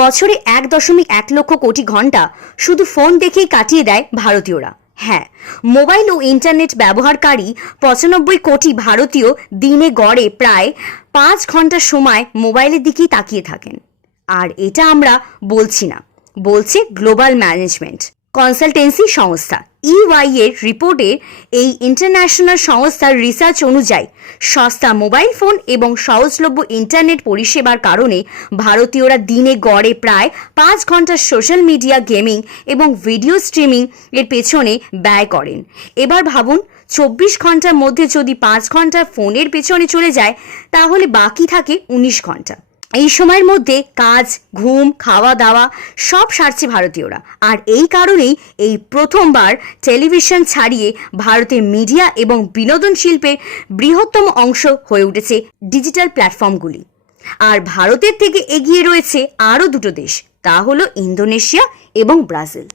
বছরে 1.1 লক্ষ কোটি ঘন্টা শুধু ফোন দেখেই কাটিয়ে দেয় ভারতীয়রা। হ্যাঁ, মোবাইল ও ইন্টারনেট ব্যবহারকারী 95 কোটি ভারতীয় দিনে গড়ে প্রায় 5 ঘন্টা সময় মোবাইলের দিকেই তাকিয়ে থাকেন। আর এটা আমরা বলছি না, বলছে গ্লোবাল ম্যানেজমেন্ট কনসালটেন্সি সংস্থা EY এর রিপোর্টে। এই ইন্টারন্যাশনাল সংস্থার রিসার্চ অনুযায়ী সস্তা মোবাইল ফোন এবং সহজলভ্য ইন্টারনেট পরিষেবার কারণে ভারতীয়রা দিনে গড়ে প্রায় 5 ঘন্টা সোশ্যাল মিডিয়া, গেমিং এবং ভিডিও স্ট্রিমিং এর পেছনে ব্যয় করেন। এবার ভাবুন, 24 ঘন্টার মধ্যে যদি 5 ঘন্টা ফোনের পেছনে চলে যায়, তাহলে বাকি থাকে 19 ঘন্টা। এই সময়ের মধ্যে কাজ, ঘুম, খাওয়া দাওয়া সব সারছে ভারতীয়রা। আর এই কারণেই এই প্রথমবার টেলিভিশন ছাড়িয়ে ভারতের মিডিয়া এবং বিনোদন শিল্পের বৃহত্তম অংশ হয়ে উঠেছে ডিজিটাল প্ল্যাটফর্মগুলি। আর ভারতের থেকে এগিয়ে রয়েছে আরও দুটো দেশ, তা হলো ইন্দোনেশিয়া এবং ব্রাজিল।